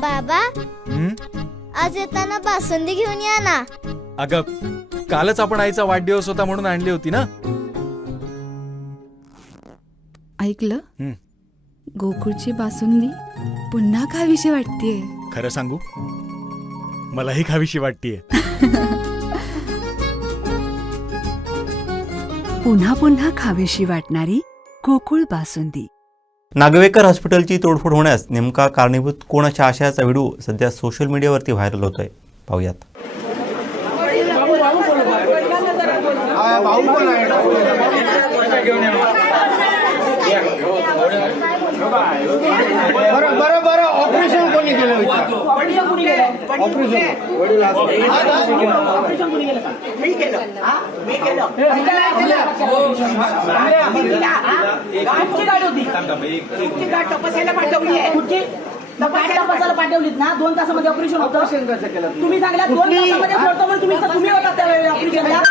बाबा आज येताना बासुंदी घेऊन या ना. अगं कालच आपण आईचा वाढदिवस होता म्हणून आणली होती ना. ऐकलं, गोकुळची बासुंदी पुन्हा खावीशी वाटतेय. खरं सांगू, मलाही खावीशी वाटतेय. पुन्हा पुन्हा खावीशी वाटणारी गोकुळ बासुंदी. नागवेकर हॉस्पिटलची तोडफोड होण्यास नेमका कारणीभूत कोण अशा आशयाचा व्हिडिओ सध्या सोशल मीडियावरती व्हायरल होतोय. पाहूयात. बरं ऑपरेशन कोणी केलं? पाठवलीत ना 2 तासामध्ये ऑपरेशन होतं. तुम्ही सांगला 2 तासामध्ये सोडतो म्हणून तुम्ही होता त्यावेळेला ऑपरेशनला.